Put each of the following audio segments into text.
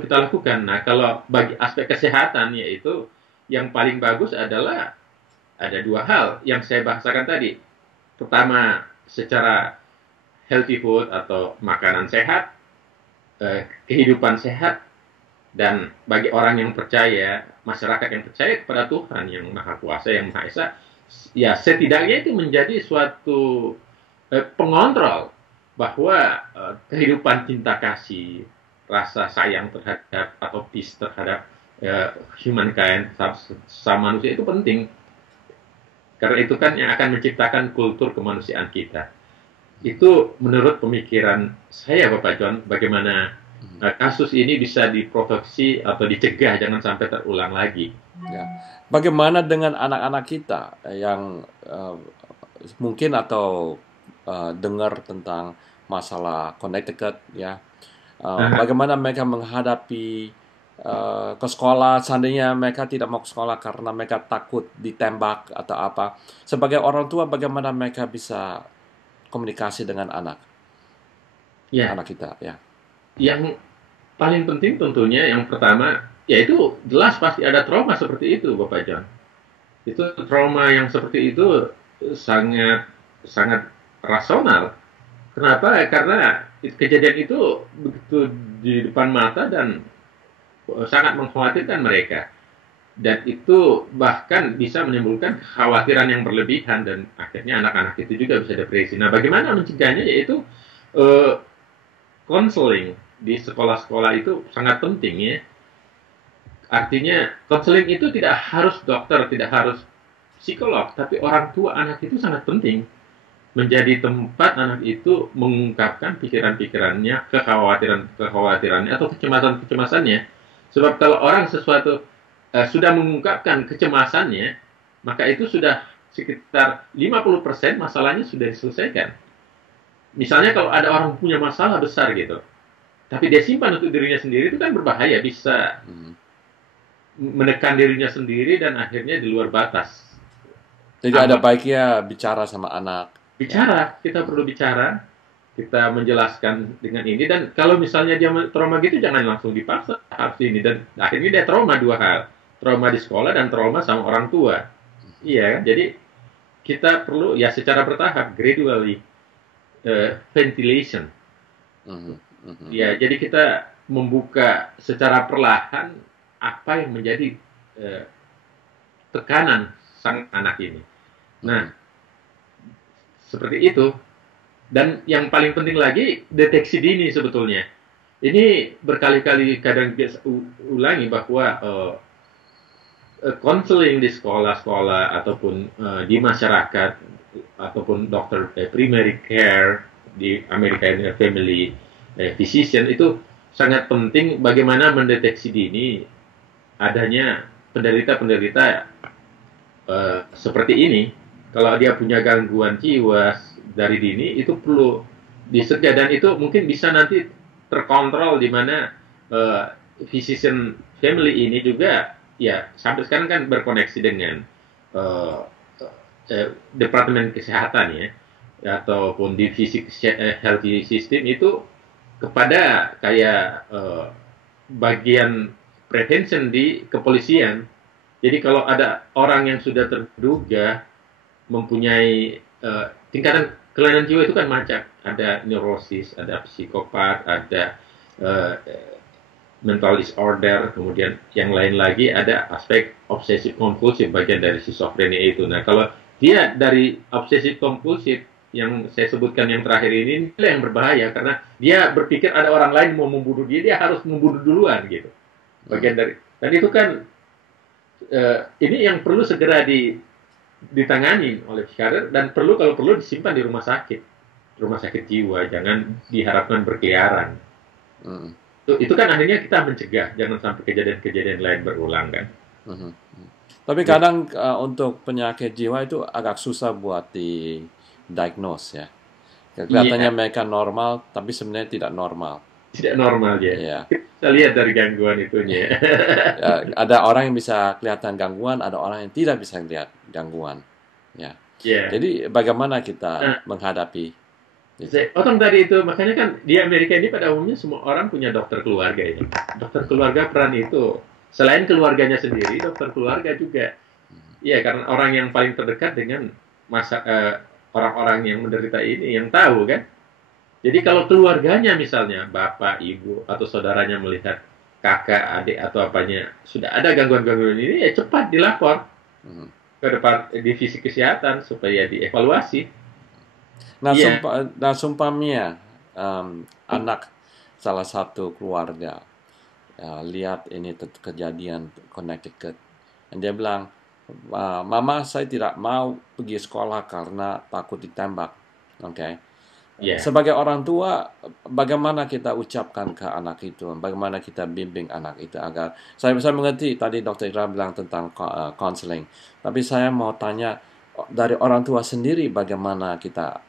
perlu kita lakukan. Nah, kalau bagi aspek kesehatan, yaitu yang paling bagus adalah ada dua hal yang saya bahasakan tadi. Pertama, secara healthy food atau makanan sehat, kehidupan sehat, dan bagi orang yang percaya, masyarakat yang percaya kepada Tuhan yang Maha Kuasa, yang Maha Esa, ya setidaknya itu menjadi suatu pengontrol bahwa kehidupan cinta kasih, rasa sayang terhadap atau peace terhadap humankind, sama manusia itu penting. Karena itu kan yang akan menciptakan kultur kemanusiaan kita. Itu menurut pemikiran saya, Bapak John, bagaimana kasus ini bisa diproteksi atau dicegah jangan sampai terulang lagi. Ya. Bagaimana dengan anak-anak kita yang mungkin atau dengar tentang masalah Connecticut, ya? Bagaimana mereka menghadapi ke sekolah, seandainya mereka tidak mau ke sekolah karena mereka takut ditembak atau apa. Sebagai orang tua, bagaimana mereka bisa komunikasi dengan anak Ya, kita, ya. yang paling penting tentunya yang pertama, yaitu jelas pasti ada trauma seperti itu, Bapak John. Itu trauma yang seperti itu sangat sangat rasional. Kenapa? Karena kejadian itu begitu di depan mata dan sangat mengkhawatirkan mereka. Dan itu bahkan bisa menimbulkan kekhawatiran yang berlebihan dan akhirnya anak-anak itu juga bisa depresi. Nah, bagaimana mencegahnya? Yaitu konseling di sekolah-sekolah itu sangat penting, ya. Artinya konseling itu tidak harus dokter, tidak harus psikolog, tapi orang tua anak itu sangat penting. Menjadi tempat anak itu mengungkapkan pikiran-pikirannya, kekhawatiran-kekhawatirannya atau kecemasan-kecemasannya. Sebab kalau orang sesuatu sudah mengungkapkan kecemasannya, maka itu sudah sekitar 50% masalahnya sudah diselesaikan. Misalnya kalau ada orang punya masalah besar gitu, tapi dia simpan untuk dirinya sendiri, itu kan berbahaya, bisa menekan dirinya sendiri dan akhirnya di luar batas. Jadi ada baiknya bicara sama anak. Bicara, kita perlu bicara, kita menjelaskan dengan ini, dan kalau misalnya dia trauma gitu jangan langsung dipaksa harus ini, dan akhirnya dia trauma dua hal, trauma di sekolah dan trauma sama orang tua. Iya, jadi kita perlu ya secara bertahap, gradually ventilation. Ya, jadi kita membuka secara perlahan apa yang menjadi tekanan sang anak ini. Nah, seperti itu. Dan yang paling penting lagi, deteksi dini sebetulnya. Ini berkali-kali kadang ulangi bahwa konseling di sekolah-sekolah ataupun di masyarakat ataupun dokter primary care di American Family Physician itu sangat penting bagaimana mendeteksi dini adanya penderita-penderita seperti ini. Kalau dia punya gangguan jiwa dari dini, itu perlu dicegah, dan itu mungkin bisa nanti terkontrol di mana physician family ini juga ya sampai sekarang kan berkoneksi dengan departemen kesehatan, ya, ataupun divisi healthy system itu kepada kayak bagian prevention di kepolisian. Jadi kalau ada orang yang sudah terduga mempunyai tingkatan kelainan jiwa itu kan macam ada neurosis, ada psikopat, ada mental disorder, kemudian yang lain lagi ada aspek obsesif kompulsif bagian dari schizophrenia itu. Nah, kalau dia dari obsesif kompulsif yang saya sebutkan yang terakhir ini yang berbahaya karena dia berpikir ada orang lain mau membunuh dia harus membunuh duluan gitu. Bagian dari, dan itu kan ini yang perlu segera ditangani oleh psikiater dan kalau perlu disimpan di rumah sakit jiwa, jangan diharapkan berkeliaran. Itu kan akhirnya kita mencegah jangan sampai kejadian-kejadian lain berulang kan. Tapi kadang untuk penyakit jiwa itu agak susah buat di-diagnose, ya. Kelihatannya mereka normal tapi sebenarnya tidak normal. Tidak normal, ya. Ya. Kita lihat dari gangguan itunya. Ya, ada orang yang bisa kelihatan gangguan, ada orang yang tidak bisa lihat gangguan. Ya. Yeah. Jadi bagaimana kita menghadapi Gitu. Otong tadi itu, makanya kan di Amerika ini pada umumnya semua orang punya dokter keluarga ini. Dokter keluarga peran itu, selain keluarganya sendiri, dokter keluarga juga. Iya, karena orang yang paling terdekat dengan orang-orang yang menderita ini, yang tahu kan. Jadi kalau keluarganya misalnya, bapak, ibu, atau saudaranya melihat kakak, adik, atau apanya, sudah ada gangguan-gangguan ini, ya cepat dilapor ke depan divisi kesehatan supaya dievaluasi. Nah, Iya, sumpamanya anak salah satu keluarga lihat ini kejadian Connecticut, dan dia bilang, Mama, saya tidak mau pergi sekolah karena takut ditembak. Oke. iya, Sebagai orang tua, bagaimana kita ucapkan ke anak itu? Bagaimana kita bimbing anak itu agar saya mengerti tadi Dokter Ira bilang tentang counseling, tapi saya mau tanya dari orang tua sendiri bagaimana kita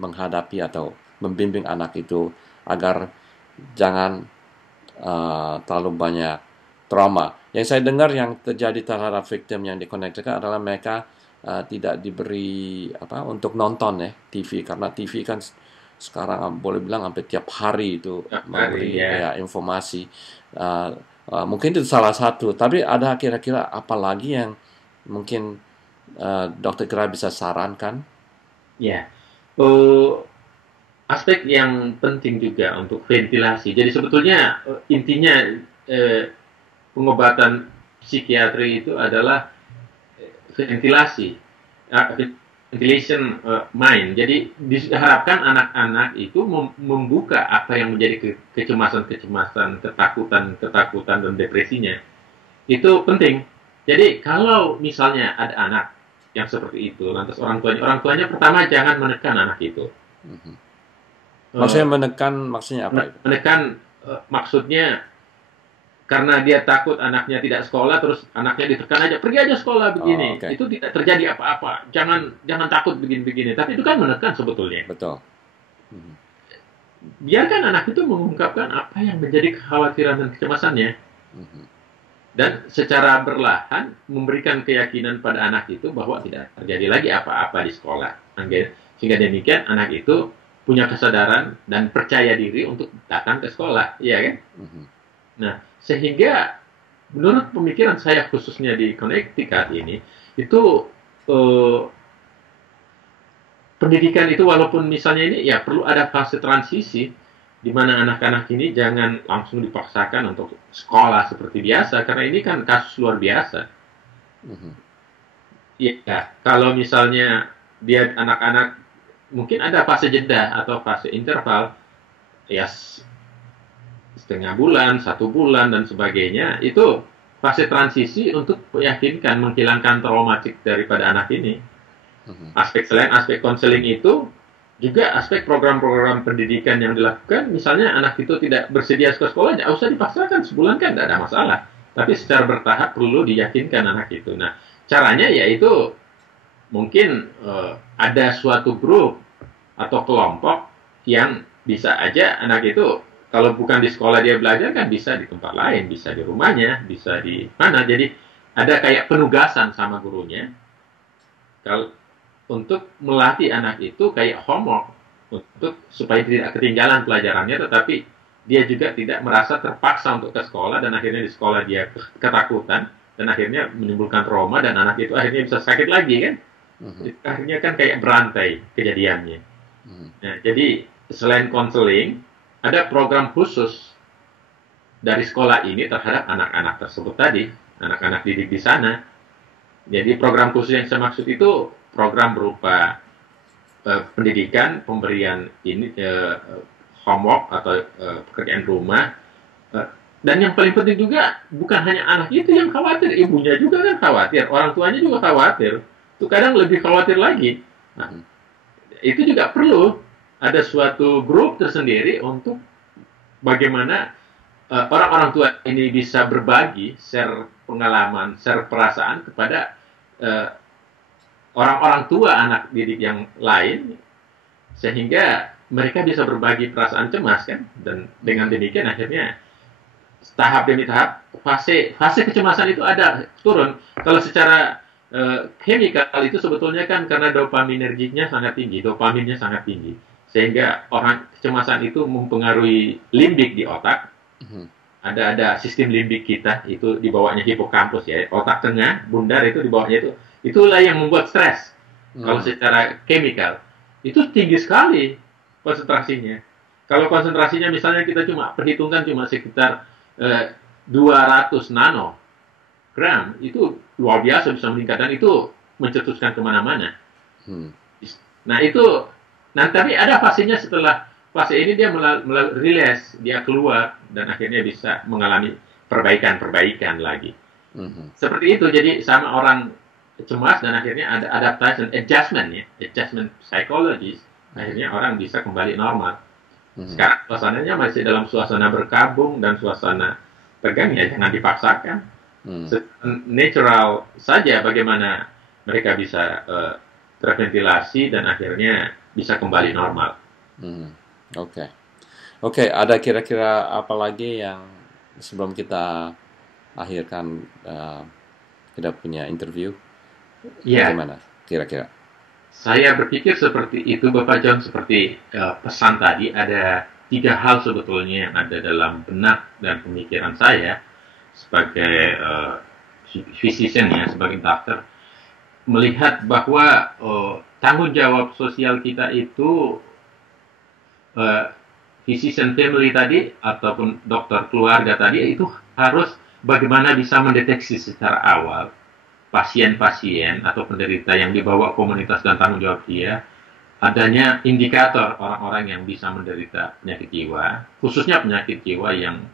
menghadapi atau membimbing anak itu agar jangan terlalu banyak trauma. Yang saya dengar yang terjadi terhadap victim yang di-connected adalah mereka tidak diberi apa untuk nonton ya TV, karena TV kan sekarang boleh bilang hampir tiap hari itu hari memberi ya. ya informasi. Uh, Mungkin itu salah satu, tapi ada kira-kira apa lagi yang mungkin Dokter Kira bisa sarankan? Ya, aspek yang penting juga untuk ventilasi. Jadi sebetulnya intinya pengobatan psikiatri itu adalah ventilasi, ventilation mind. Jadi diharapkan anak-anak itu membuka apa yang menjadi kecemasan-kecemasan, ketakutan, dan depresinya. Itu penting. Jadi kalau misalnya ada anak yang seperti itu, lantas orang tuanya pertama jangan menekan anak itu. Maksudnya menekan, maksudnya apa itu? Menekan maksudnya karena dia takut anaknya tidak sekolah, terus anaknya ditekan aja, pergi aja sekolah begini. Okay. Itu tidak terjadi apa-apa. Jangan takut begini-begini. Tapi itu kan menekan sebetulnya. Betul. Biarkan anak itu mengungkapkan apa yang menjadi kekhawatiran dan kecemasannya. Dan secara berlahan memberikan keyakinan pada anak itu bahwa tidak terjadi lagi apa-apa di sekolah. Sehingga demikian anak itu punya kesadaran dan percaya diri untuk datang ke sekolah, ya kan? Nah, sehingga menurut pemikiran saya khususnya di Connecticut ini, itu pendidikan itu walaupun misalnya ini ya perlu ada fase transisi di mana anak-anak ini jangan langsung dipaksakan untuk sekolah seperti biasa, karena ini kan kasus luar biasa. Ya, kalau misalnya dia anak-anak mungkin ada fase jeda atau fase interval, ya setengah bulan, 1 bulan, dan sebagainya, itu fase transisi untuk meyakinkan, menghilangkan traumatik daripada anak ini. Selain aspek konseling itu, juga aspek program-program pendidikan yang dilakukan, misalnya anak itu tidak bersedia ke sekolah, nggak usah dipaksakan, sebulan kan tidak ada masalah. Tapi secara bertahap perlu diyakinkan anak itu. Nah, caranya yaitu mungkin ada suatu grup atau kelompok yang bisa aja anak itu, kalau bukan di sekolah dia belajar, kan bisa di tempat lain, bisa di rumahnya, bisa di mana. Jadi ada kayak penugasan sama gurunya untuk melatih anak itu kayak homework, supaya tidak ketinggalan pelajarannya, tetapi dia juga tidak merasa terpaksa untuk ke sekolah, dan akhirnya di sekolah dia ketakutan, dan akhirnya menimbulkan trauma, dan anak itu akhirnya bisa sakit lagi kan. Akhirnya kan kayak berantai kejadiannya. Nah, jadi selain konseling, ada program khusus dari sekolah ini terhadap anak-anak tersebut tadi, anak-anak didik di sana. Jadi program khusus yang saya maksud itu program berupa pendidikan, pemberian ini homework atau pekerjaan rumah, dan yang paling penting juga bukan hanya anak itu yang khawatir, ibunya juga kan khawatir, orang tuanya juga khawatir, itu kadang lebih khawatir lagi. Nah, itu juga perlu ada suatu grup tersendiri untuk bagaimana orang-orang tua ini bisa berbagi, share pengalaman, share perasaan kepada orang-orang tua anak didik yang lain, sehingga mereka bisa berbagi perasaan cemas kan, dan dengan demikian akhirnya tahap demi tahap fase kecemasan itu ada turun. Kalau secara chemical itu sebetulnya kan karena dopaminergiknya sangat tinggi, dopaminnya sangat tinggi. sehingga kecemasan itu mempengaruhi limbik di otak. Ada sistem limbik kita itu di bawahnya hipokampus ya, otak tengah bundar itu di bawahnya itulah yang membuat stres. Kalau secara chemical itu tinggi sekali konsentrasinya. Kalau konsentrasinya misalnya kita cuma perhitungkan cuma sekitar 200 nanogram, itu luar biasa bisa meningkat dan itu mencetuskan kemana-mana. Nah itu, tapi ada fasenya setelah fase ini dia rilis, dia keluar dan akhirnya bisa mengalami perbaikan lagi. Seperti itu, jadi sama orang cemas dan akhirnya ada adaptation, adjustment psychologis, akhirnya orang bisa kembali normal. Sekarang suasananya masih dalam suasana berkabung dan suasana tegang, ya jangan dipaksakan. Natural saja bagaimana mereka bisa terventilasi dan akhirnya bisa kembali normal. Oke, ada kira-kira apa lagi yang sebelum kita akhirkan kita punya interview? Bagaimana kira-kira? Saya berpikir seperti itu, Bapak John, seperti pesan tadi, ada 3 hal sebetulnya yang ada dalam benak dan pemikiran saya sebagai physician ya, sebagai dokter, melihat bahwa tanggung jawab sosial kita itu physician family tadi ataupun dokter keluarga tadi itu harus bagaimana bisa mendeteksi secara awal pasien-pasien atau penderita yang dibawa komunitas dan tanggung jawab dia, adanya indikator orang-orang yang bisa menderita penyakit jiwa, khususnya penyakit jiwa yang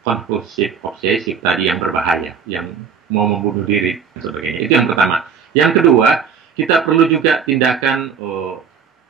kompulsif obsesif tadi, yang berbahaya, yang mau membunuh diri dan sebagainya. Itu yang pertama. Yang kedua, kita perlu juga tindakan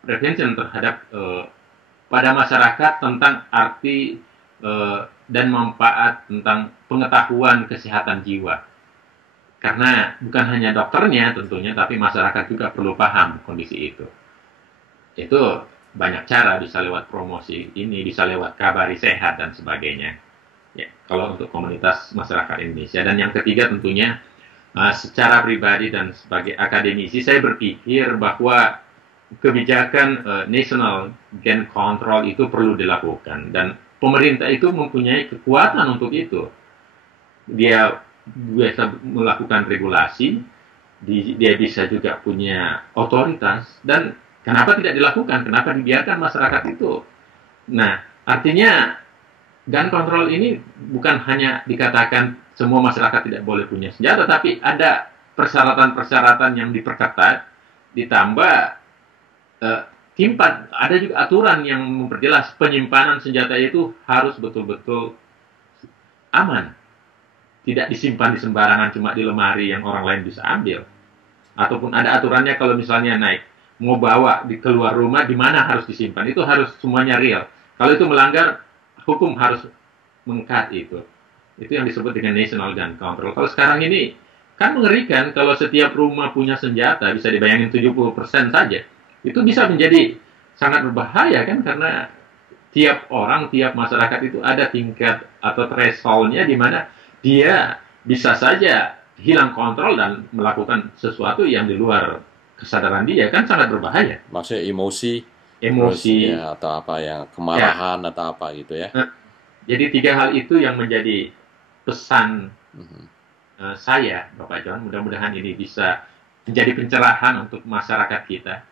prevention terhadap pada masyarakat tentang arti dan manfaat tentang pengetahuan kesehatan jiwa. Karena bukan hanya dokternya tentunya, tapi masyarakat juga perlu paham kondisi itu. Itu banyak cara, bisa lewat promosi ini, bisa lewat kabari sehat dan sebagainya. Ya, kalau untuk komunitas masyarakat Indonesia. Dan yang ketiga tentunya secara pribadi dan sebagai akademisi, saya berpikir bahwa kebijakan national gun control itu perlu dilakukan dan pemerintah itu mempunyai kekuatan untuk itu. Dia bisa melakukan regulasi, dia bisa juga punya otoritas, dan kenapa tidak dilakukan? Kenapa dibiarkan masyarakat itu? Nah, artinya gun control ini bukan hanya dikatakan semua masyarakat tidak boleh punya senjata, tapi ada persyaratan-persyaratan yang diperketat, ditambah ada juga aturan yang memperjelas penyimpanan senjata itu harus betul-betul aman. Tidak disimpan di sembarangan cuma di lemari yang orang lain bisa ambil. Ataupun ada aturannya kalau misalnya mau bawa di keluar rumah, di mana harus disimpan. Itu harus semuanya real. Kalau itu melanggar, hukum harus mengkat itu. Itu yang disebut dengan national gun control. Kalau sekarang ini, kan mengerikan kalau setiap rumah punya senjata, bisa dibayangin 70% saja. Itu bisa menjadi sangat berbahaya kan, karena tiap orang, tiap masyarakat itu ada tingkat atau threshold-nya di mana dia bisa saja hilang kontrol dan melakukan sesuatu yang di luar kesadaran dia, kan sangat berbahaya. Maksudnya emosi terus, ya, atau apa yang kemarahan atau apa gitu ya. Jadi 3 hal itu yang menjadi pesan saya, Bapak John. Mudah-mudahan ini bisa menjadi pencerahan untuk masyarakat kita.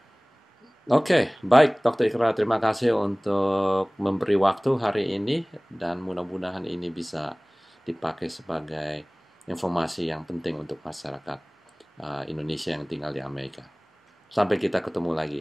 Oke, baik Dr. Ikrar, terima kasih untuk memberi waktu hari ini dan mudah-mudahan ini bisa dipakai sebagai informasi yang penting untuk masyarakat Indonesia yang tinggal di Amerika. Sampai kita ketemu lagi.